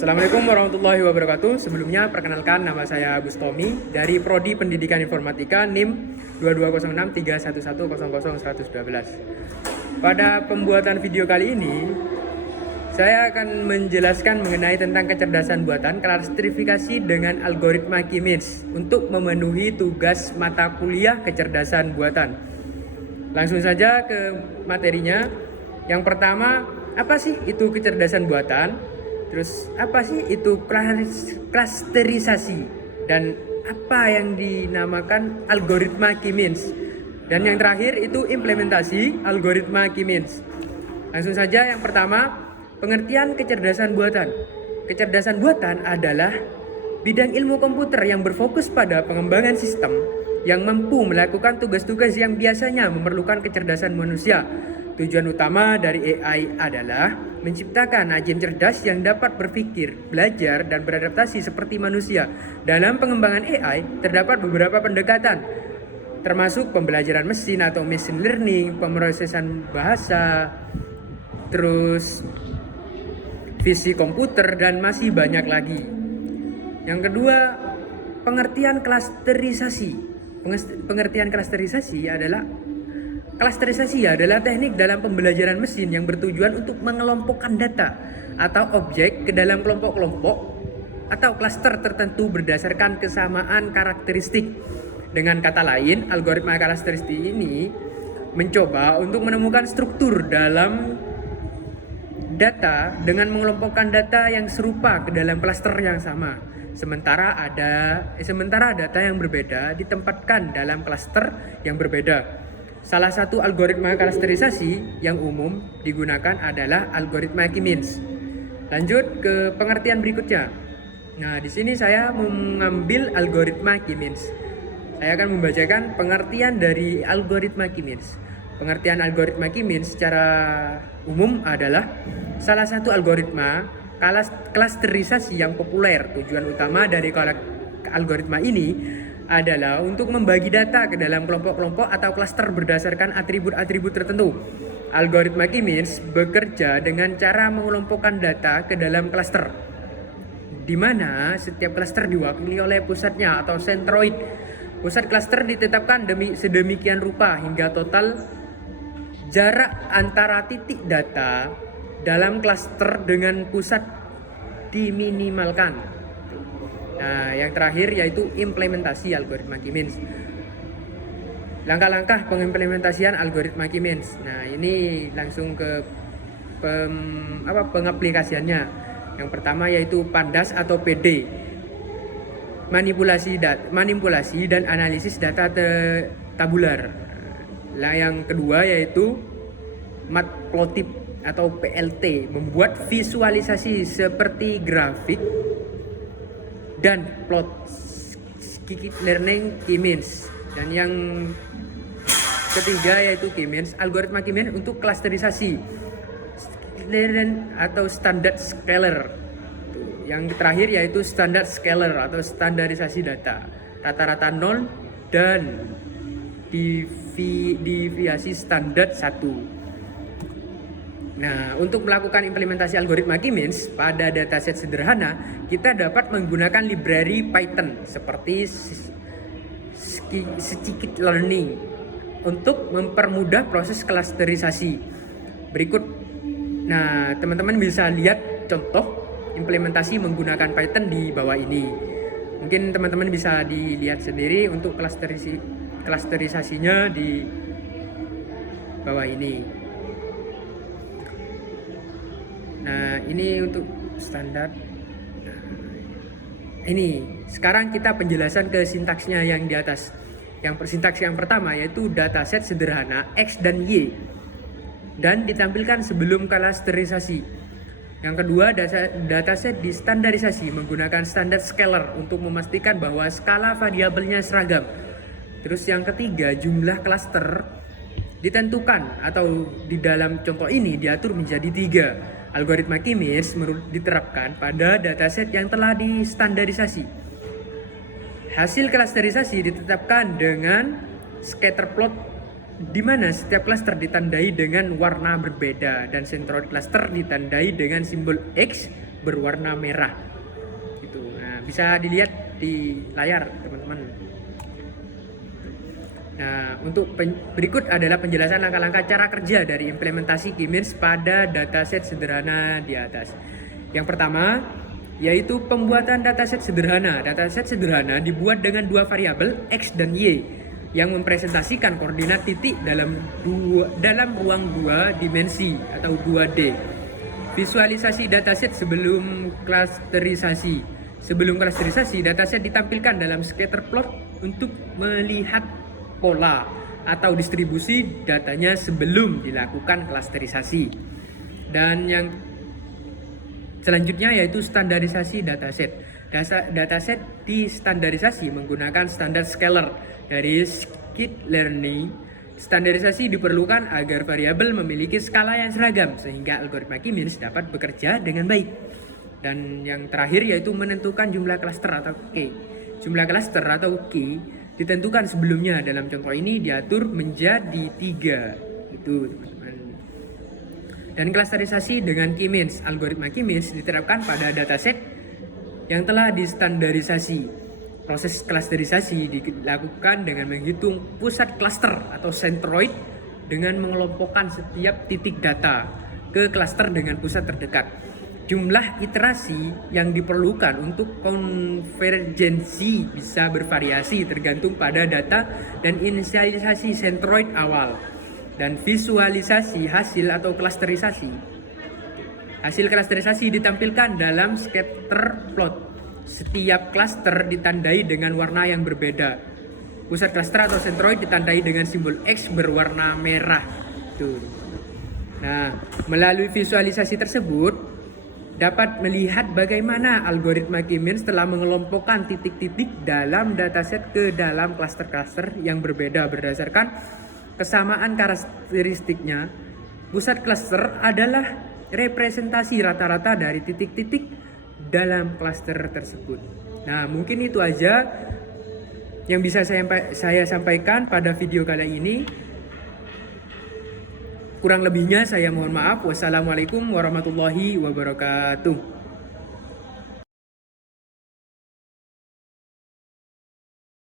Assalamualaikum warahmatullahi wabarakatuh. Sebelumnya perkenalkan, nama saya Agus Tommy dari Prodi Pendidikan Informatika NIM 220631110012. Pada pembuatan video kali ini, saya akan menjelaskan mengenai tentang kecerdasan buatan, klastrifikasi dengan algoritma K-means untuk memenuhi tugas mata kuliah kecerdasan buatan. Langsung saja ke materinya. Yang pertama, apa sih itu kecerdasan buatan? Terus apa sih itu klasterisasi? Dan apa yang dinamakan algoritma K-means? Dan yang terakhir itu implementasi algoritma K-means. Langsung saja yang pertama, pengertian kecerdasan buatan. Kecerdasan buatan adalah bidang ilmu komputer yang berfokus pada pengembangan sistem yang mampu melakukan tugas-tugas yang biasanya memerlukan kecerdasan manusia. Tujuan utama dari AI adalah menciptakan agen cerdas yang dapat berpikir, belajar, dan beradaptasi seperti manusia. Dalam pengembangan AI, terdapat beberapa pendekatan, termasuk pembelajaran mesin atau machine learning, pemrosesan bahasa, terus visi komputer, dan masih banyak lagi. Yang kedua, pengertian klasterisasi. Pengertian klasterisasi adalah teknik dalam pembelajaran mesin yang bertujuan untuk mengelompokkan data atau objek ke dalam kelompok-kelompok atau klaster tertentu berdasarkan kesamaan karakteristik. Dengan kata lain, algoritma klasteristik ini mencoba untuk menemukan struktur dalam data dengan mengelompokkan data yang serupa ke dalam klaster yang sama. Sementara data yang berbeda ditempatkan dalam klaster yang berbeda. Salah satu algoritma klasterisasi yang umum digunakan adalah algoritma K-means. Lanjut ke pengertian berikutnya. Nah, di sini saya mengambil algoritma K-means. Saya akan membacakan pengertian dari algoritma K-means. Pengertian algoritma K-means secara umum adalah salah satu algoritma klasterisasi yang populer. Tujuan utama dari algoritma ini adalah untuk membagi data ke dalam kelompok-kelompok atau klaster berdasarkan atribut-atribut tertentu. Algoritma K-means bekerja dengan cara mengelompokkan data ke dalam klaster, di mana setiap klaster diwakili oleh pusatnya atau sentroid. Pusat klaster ditetapkan sedemikian rupa hingga total jarak antara titik data dalam klaster dengan pusat diminimalkan. Nah, yang terakhir yaitu implementasi algoritma K-means. Langkah-langkah pengimplementasian algoritma K-means. Nah, ini langsung ke pengaplikasiannya. Yang pertama yaitu PANDAS atau PD. Manipulasi dan analisis data tabular. Nah, yang kedua yaitu Matplotlib atau PLT, membuat visualisasi seperti grafik dan plot. Scikit-learning K-means. Dan yang ketiga yaitu K-means, algoritma K-means untuk klasterisasi, Scikit-learning atau standard scalar. Yang terakhir yaitu standard scalar atau standarisasi data, rata-rata 0 dan deviasi standar 1. Nah, untuk melakukan implementasi algoritma K-means pada dataset sederhana, kita dapat menggunakan library Python seperti Scikit-learning untuk mempermudah proses klasterisasi. Berikut, nah teman-teman bisa lihat contoh implementasi menggunakan Python di bawah ini. Mungkin teman-teman bisa dilihat sendiri untuk klasterisasinya di bawah ini. Nah, ini untuk standar. Ini sekarang kita penjelasan ke sintaksnya yang di atas. Sintaks yang pertama yaitu dataset sederhana X dan Y dan ditampilkan sebelum klasterisasi. Yang kedua, dataset distandarisasi menggunakan standar scalar untuk memastikan bahwa skala variabelnya seragam. Terus yang ketiga, jumlah klaster ditentukan atau di dalam contoh ini diatur menjadi 3. Algoritma K-means diterapkan pada dataset yang telah distandarisasi. Hasil klasterisasi ditetapkan dengan scatter plot di mana setiap klaster ditandai dengan warna berbeda dan sentroid cluster ditandai dengan simbol X berwarna merah. Gitu. Nah, bisa dilihat di layar teman-teman. Nah, untuk berikut adalah penjelasan langkah-langkah cara kerja dari implementasi K-means pada dataset sederhana di atas. Yang pertama, yaitu pembuatan dataset sederhana. Dataset sederhana dibuat dengan dua variabel X dan Y yang mempresentasikan koordinat titik dalam ruang dua dimensi atau 2D. Visualisasi dataset sebelum klasterisasi. Sebelum klasterisasi, dataset ditampilkan dalam scatter plot untuk melihat pola atau distribusi datanya sebelum dilakukan klasterisasi. Dan yang selanjutnya yaitu standarisasi dataset. Dataset distandarisasi menggunakan standar scalar dari scikit-learn. Standarisasi diperlukan agar variabel memiliki skala yang seragam sehingga algoritma K-means dapat bekerja dengan baik. Dan yang terakhir yaitu menentukan jumlah klaster atau key. Jumlah klaster atau key ditentukan sebelumnya. Dalam contoh ini diatur menjadi 3. Itu teman-teman. Dan klasterisasi dengan K-means. Algoritma K-means diterapkan pada dataset yang telah distandarisasi. Proses klasterisasi dilakukan dengan menghitung pusat klaster atau centroid dengan mengelompokkan setiap titik data ke klaster dengan pusat terdekat. Jumlah iterasi yang diperlukan untuk konvergensi bisa bervariasi tergantung pada data dan inisialisasi centroid awal. Dan visualisasi hasil atau klasterisasi. Hasil klasterisasi ditampilkan dalam scatter plot. Setiap klaster ditandai dengan warna yang berbeda. Pusat klaster atau centroid ditandai dengan simbol X berwarna merah. Tuh. Nah, melalui visualisasi tersebut dapat melihat bagaimana algoritma K-means telah mengelompokkan titik-titik dalam dataset ke dalam klaster-klaster yang berbeda berdasarkan kesamaan karakteristiknya. Pusat klaster adalah representasi rata-rata dari titik-titik dalam klaster tersebut. Nah, mungkin itu aja yang bisa saya sampaikan pada video kali ini. Kurang lebihnya saya mohon maaf. Wassalamualaikum warahmatullahi wabarakatuh.